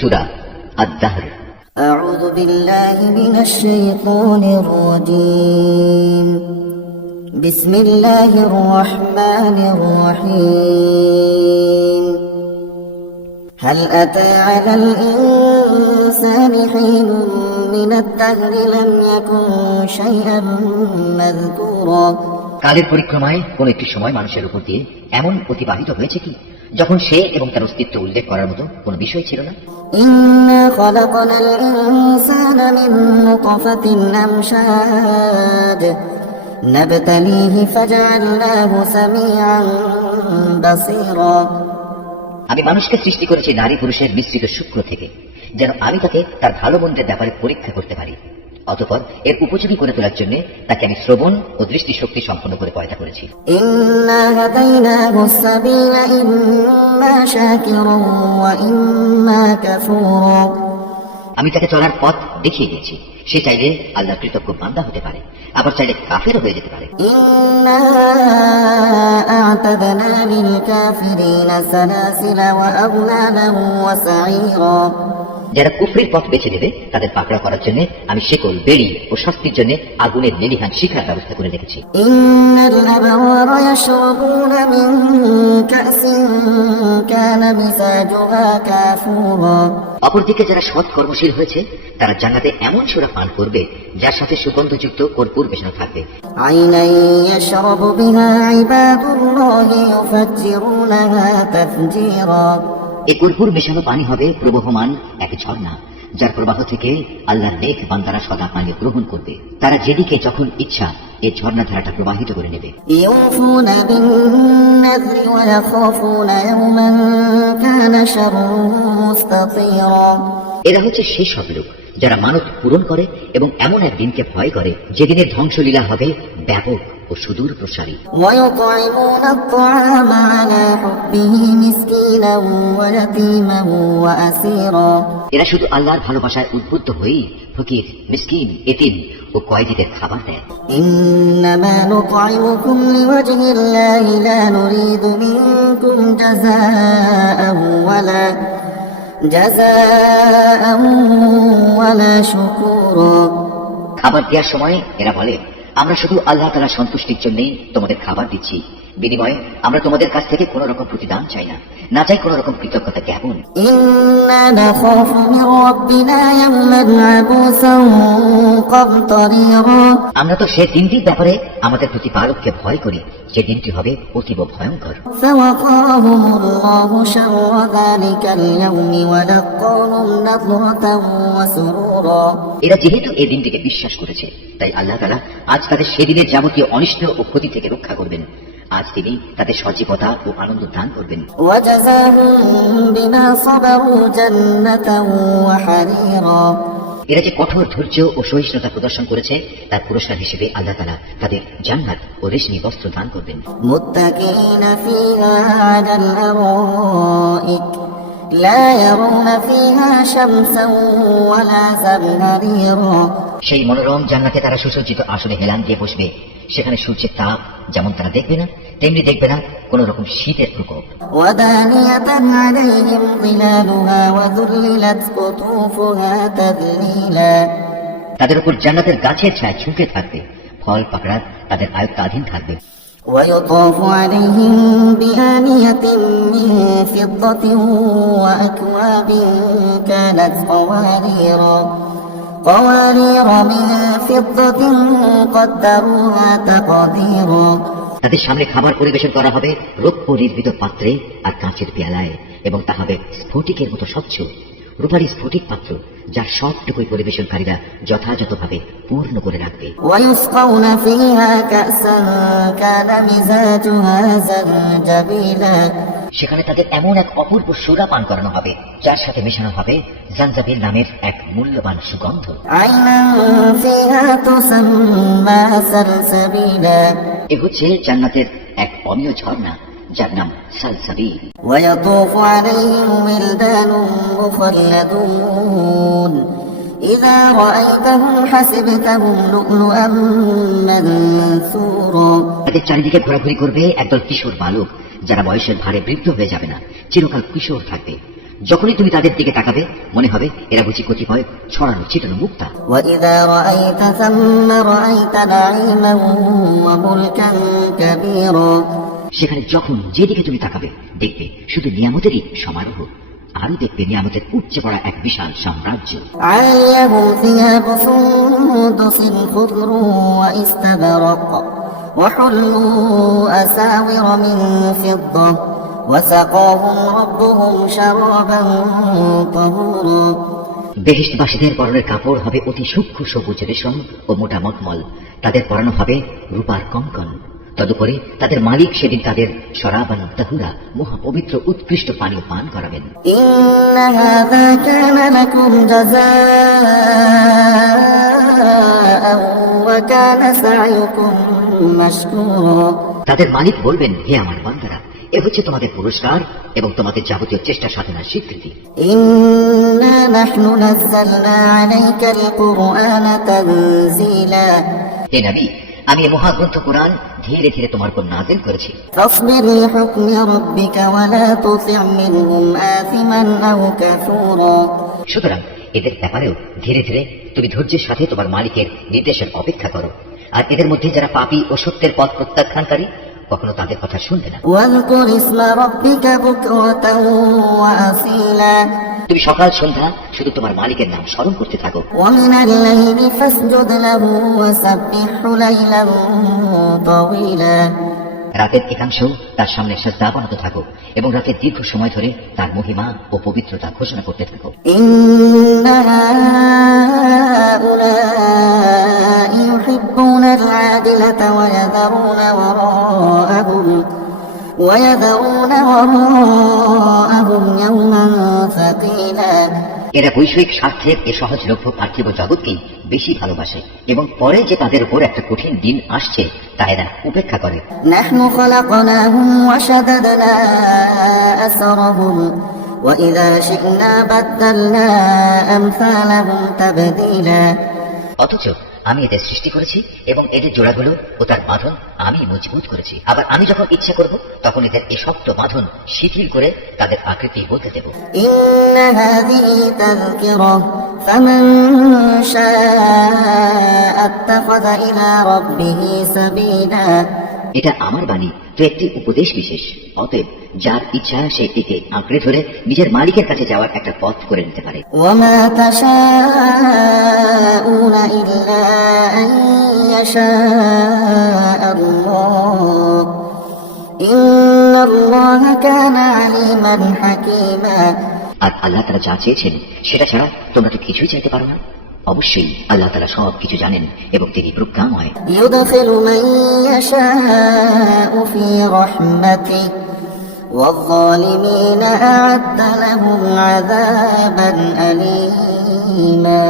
সূরা আদ-দাহর। أعوذ بالله من الشيطان الرجيم بسم الله الرحمن الرحيم هل أتى على الإنسان حين من الدهر لم يكن شيئا مذكورا কালের পরিক্রমায় কোন একটি সময় মানুষের উপর দিয়ে এমন অতিবাহিত হয়েছে কি যখন সে এবং তার অস্তিত্ব উল্লেখ করার মতো কোনো বিষয় ছিল না? إنا خلقنا الإنسان من نطفة أمشاج نبتليه فجعلناه سميعا بصيرا আমি মানুষকে সৃষ্টি করেছি নারী পুরুষের মিশ্রিত শুক্র থেকে, যেন আমি তাকে তার ভালো মন্দের ব্যাপারে পরীক্ষা করতে পারি। অতঃপর এর উপযোগী করে তোলার জন্য তাকে আমি শ্রবণ ও দৃষ্টিশক্তি সম্পন্ন করে পয়দা করেছি। إنا هديناه السبيل إما شاكرا وإما كفورا আমি তাকে চলার পথ দেখিয়ে দিয়েছি। সে চাইলে আল্লাহর কৃতজ্ঞ বান্দা হতে পারে, আবার চাইলে কাফেরও হয়ে যেতে পারে। إنا أعتدنا للكافرين سلاسل وأغلالا وسعيرا যারা কুফরির পথ বেছে নেবে তাদের পাকড়াও করার জন্য আমি শিকল, বেড়ি ও শাস্তির জন্য আগুনের লেলিহান শিখার ব্যবস্থা করে রেখেছি। إن الأبرار يشربون من كأس كان مزاجها كافورا অপরদিকে যারা সৎ কর্মশীল হয়েছে তারা জান্নাতে এমন সুরা পান করবে যার সাথে সুগন্ধযুক্ত কর্পূর মেশানো থাকবে। عينا يشرب بها عباد الله يفجرونها تفجيرا এই কর্পূর মেশানো পানি হবে প্রবহমান এক ঝর্ণা, যার প্রবাহ থেকে আল্লাহর নেক বান্দারা সদা পানি গ্রহণ করবে। তারা যেদিকে যখন ইচ্ছা এই ঝর্ণা ধারাটা প্রবাহিত করে নেবে। يوفون بالنذر ويخافون يوما كان شره مستطيرا এরা হচ্ছে সেই সব লোক যারা মানত পূরণ করে এবং এমন এক দিনকে ভয় করে যেদিনের ধ্বংসলীলা হবে ব্যাপক ও সুদূর প্রসারী। ويطعمون الطعام على حبه مسكينا ويتيما وأسيرا এরা শুধু আল্লাহর ভালোবাসায় উদ্বুদ্ধ হয়েই ফকির, মিসকিন, এতিম ও কয়েদিদের খাবার দেয়। إنما نطعمكم لوجه الله لا نريد منكم جزاء ولا شكورا খাবার দেওয়ার সময় এরা বলে, আমরা শুধু আল্লাহ তাআলার সন্তুষ্টির জন্যই তোমাদের খাবার দিচ্ছি, বিনিময়ে আমরা তোমাদের কাছ থেকে কোন রকম প্রতিদান চাই না, না চাই কোন রকম কৃতজ্ঞতা জ্ঞাপন। إنا نخاف من ربنا يوما عبوسا قمطريرا আমরা তো সে দিনটির ব্যাপারে আমাদের প্রতিপালককে ভয় করি, যে দিনটি হবে অতীব ভয়ঙ্কর। فوقاهم الله شر ذلك اليوم ولقاهم نضرة وسرورا এরা যেহেতু এই দিনটিকে বিশ্বাস করেছে, তাই আল্লাহ তাআলা আজ তাদের সেদিনের যাবতীয় অনিষ্ট ও ক্ষতি থেকে রক্ষা করবেন। আজ তিনি তাদের সজীবতা ও আনন্দ দান করবেন। وجزاهم بما صبروا جنة وحريرا এরা যে কঠোর ধৈর্য ও সহিষ্ণুতা প্রদর্শন করেছে তার পুরস্কার হিসেবে আল্লাহ তাআলা তাদের জান্নাত ও রেশমি বস্ত্র দান করবেন। متكئين فيها على الأرائك لا يرون فيها شمسا ولا زمهريرا সেই মনোরম জান্নাতে তারা সুসজ্জিত আসনে হেলান দিয়ে বসবে। সেখানে সূর্যের তাপ যেমন তারা দেখবে না, তেমনি দেখবে না কোন রকম শীতের প্রকোপ। ودانية عليهم ظلالها وذللت قطوفها تذليلا তাদের উপর জান্নাতের গাছের ছায়া ঝুঁকে থাকবে, ফল পাকড়া তাদের আয়ত্তাধীন থাকবে। ويطاف عليهم بآنية من فضة وأكواب كانت قوارير من فضة قدروها تقديرا তাদের সামনে খাবার পরিবেশন করা হবে রৌপ্য নির্মিত পাত্রে আর কাঁচের পেয়ালায়, এবং তা হবে স্ফটিকের মতো স্বচ্ছ। রূপালী স্ফটিক পাত্র যার সবটুকুই পরিবেশনকারীরা যথাযথভাবে পূর্ণ করে রাখবে। ويسقون فيها كأسا كان مزاجها زنجبيلا সেখানে তাদের এমন এক অপূর্ব সুরা পান করানো হবে যার সাথে মেশানো হবে জানজাবিল নামের এক মূল্যবান সুগন্ধ। عينا فيها تسمى سلسبيلا এ হচ্ছে জান্নাতের এক অমীয় ঝর্ণা যার নাম সালসাবিল। ويطوف عليهم ولدان مخلدون إذا رأيتهم حسبتهم لؤلؤا منثورا তাদের চারিদিকে ঘোরাঘুরি করবে একদল কিশোর বালক যারা বয়সের ভারে বৃদ্ধ হয়ে যাবে না, চিরকাল কিশোর থাকবে। যখনই তুমি তাদের দিকে তাকাবে মনে হবে এরা বুঝি কতিপয় ছড়ানো ছিটানো মুক্তা। وإذا رأيت ثم رأيت نعيما وملكا كبيرا সেখানে যখন যেদিকে তুমি তাকাবে দেখবে শুধু নিয়ামতেরই সমারোহ, আরো দেখবে নিয়ামতের উপচে পড়া এক বিশাল সাম্রাজ্য। عاليهم ثياب سندس خضر واستبرق وحلوا أساور من فضة وسقاهم ربهم شرابا طهورا বেহেশতবাসীদের পরনের কাপড় হবে অতি সূক্ষ্ম সবুজ রেশম ও মোটা মখমল, তাদের পরানো হবে রূপার কঙ্কন। তদুপরি তাদের মালিক সেদিন তাদের শরাবান তাহুরা মহাপবিত্র উৎকৃষ্ট পানীয় পান করাবেন। إن هذا كان لكم جزاء وكان سعيكم مشكورا তাদের মালিক বলবেন, হে আমার বান্দারা, এ হচ্ছে তোমাদের পুরস্কার এবং তোমাদের যাবতীয় চেষ্টা সাধনার স্বীকৃতি। إنا نحن نزلنا عليك القرآن تنزيلا হে নবী, আমি এই মহাগ্রন্থ কোরআন ধীরে ধীরে তোমার উপর নাযিল করেছি। فاصبر لحكم ربك ولا تطع منهم آثما أو كفورا সুতরাং এদের ব্যাপারেও ধীরে ধীরে তুমি ধৈর্যের সাথে তোমার মালিকের নির্দেশের অপেক্ষা করো। আর এদের মধ্যে যারা পাপী ও সত্যের পথ প্রত্যাখ্যানকারী, কখনো তাদের কথা শুনবে না। واذكر اسم ربك بكرة وأصيلا তুমি সকাল সন্ধ্যা শুধু তোমার মালিকের নাম স্মরণ করতে থাকো। ومن الليل فاسجد له وسبحه ليلا طويلا রাতের একাংশ তার সামনে সাজদা বানাতে থাকো এবং রাতের দীর্ঘ সময় ধরে তার মহিমা ও পবিত্রতা ঘোষণা করতে থাকো। إن هؤلاء يحبون العاجلة ويذرون وراءهم يوما ثقيلا এরা বৈষয়িক স্বার্থের এ সহজলভ্য পার্থিব জগৎকেই বেশি ভালোবাসে এবং পরে যে তাদের উপর একটা কঠিন দিন আসছে তা এরা উপেক্ষা করে। نحن خلقناهم وشددنا أسرهم وإذا شئنا بدلنا أمثالهم تبديلا অথচ আমি এদের সৃষ্টি করেছি এবং এদের জোড়াগুলো ও তার বাঁধন আমি মজবুত করেছি। আবার আমি যখন ইচ্ছা করব তখন এদের এই শক্ত বাঁধন শিথিল করে তাদের আকৃতি বদলে দেব। إن هذه تذكرة فمن شاء اتخذ إلى ربه سبيلا এটা আমার বাণী, তো একটি উপদেশ বিশেষ। অতএব যার ইচ্ছা সে একে আঁকড়ে ধরে নিজের মালিকের কাছে যাওয়ার একটা পথ করে নিতে পারে। وما تشاءون إلا أن يشاء الله إن الله كان عليما حكيما আর আল্লাহ তাআলা যা চেয়েছেন সেটা ছাড়া তোমরা তো কিছুই চাইতে পারো না। অবশ্যই আল্লাহ তাআলা সব কিছু জানেন এবং তিনি প্রজ্ঞাময়। يدخل من يشاء في رحمته والظالمين أعد لهم عذابا أليما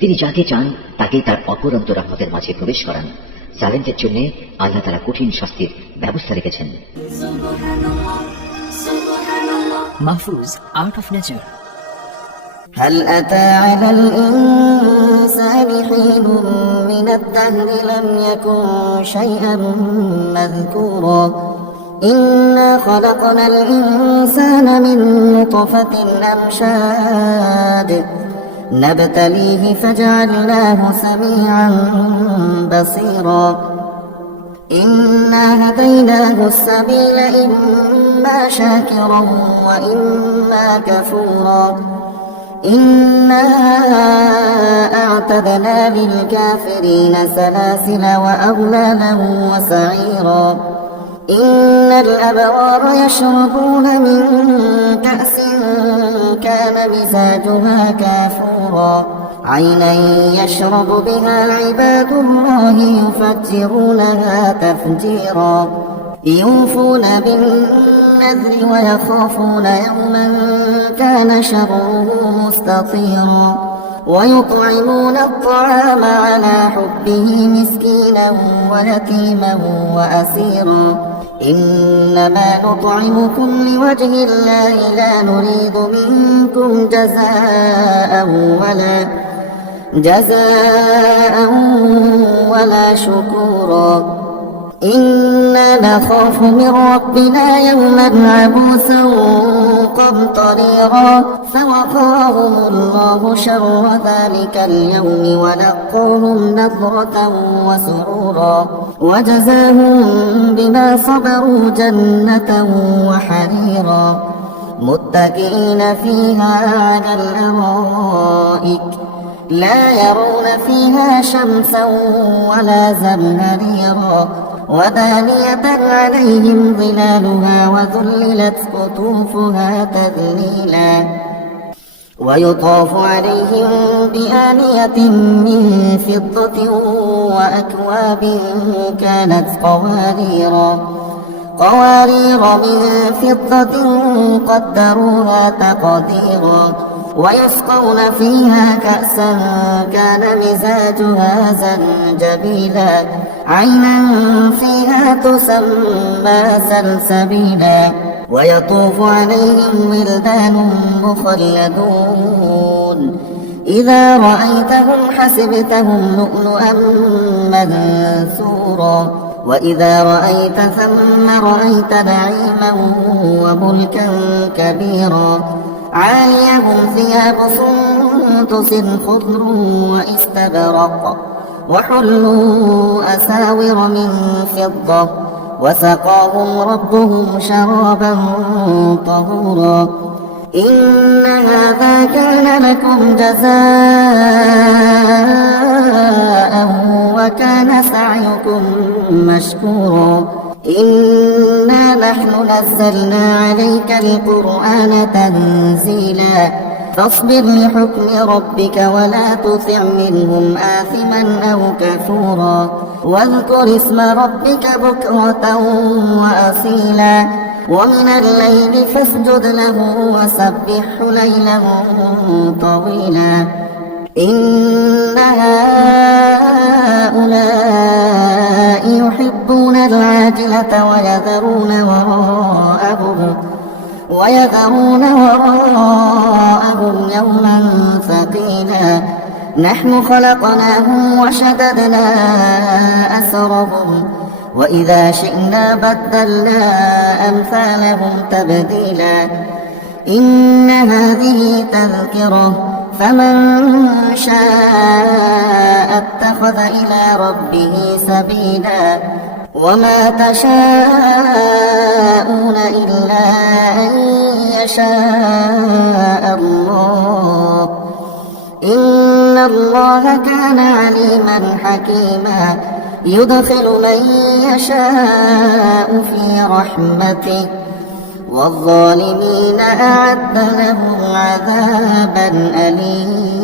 তিনি যাকে চান তাকেই তার অপরন্ত রহমতের মাঝে প্রবেশ করান। জালেমদের জন্য আল্লাহ তাআলা কঠিন শাস্তির ব্যবস্থা রেখেছেন। Mahfuz, Art of Nature. هل أتى على الإنسان حين من الدهر لم يكن شيئا مذكورا إنا خلقنا الإنسان من نطفة أمشاد نبتليه فجعلناه سميعا بصيرا إنا هديناه السبيل إما شاكرا وإما كفورا إنا أعتدنا للكافرين سلاسل وأغلالا وسعيرا إن الأبرار يشربون من كأس كان مزاجها كافورا عينا يشرب بها عباد الله يفجرونها تفجيرا يوفون بالنذر ويخافون يوما كان شره مستطيرا ويطعمون الطعام على حبه مسكينا ويتيما وأسيرا إنما نطعمكم لوجه الله لا نريد منكم جزاء ولا شكورا إنا نخاف من ربنا يوما عبوسا قمطريرا فوقاهم الله شر ذلك اليوم ولقاهم نضرة وسرورا وجزاهم بما صبروا جنة وحريرا متكئين فيها على الأرائك لا يرون فيها شمسا ولا زمهريرا ودانية عليهم ظلالها وذللت قطوفها تذليلا ويطاف عليهم بآنية من فضة وأكواب كانت قوارير من فضة قدروها تقديرا ويسقون فيها كأسا كان مزاجها زنجبيلا عينا فيها تسمى سلسبيلا ويطوف عليهم ولدان مخلدون إذا رأيتهم حسبتهم لؤلؤا منثورا وإذا رأيت ثم رأيت نعيما وملكا كبيرا عاليهم ثياب سندس خضر واستبرق وحلوا أساور من فضة وسقاهم ربهم شرابا طهورا إن هذا كان لكم جزاء وكان سعيكم مشكورا إنا نحن نزلنا عليك القرآن تنزيلا فاصبر لحكم ربك ولا تطع منهم آثما أو كفورا واذكر اسم ربك بكرة وأصيلا ومن الليل فاسجد له وسبحه ليلا طويلا إن هؤلاء يحبون العاجلة ويذرون وراءهم يوما ثقيلا نحن خلقناهم وشددنا أسرهم وإذا شئنا بدلنا أمثالهم تبديلا إن هذه تذكرة فمن شاء اتخذ إلى ربه سبيلا وما تشاءون إلا أن يشاء الله إن الله كان عليما حكيما يدخل من يشاء في رحمته والظالمين أعد لهم عذابا أليما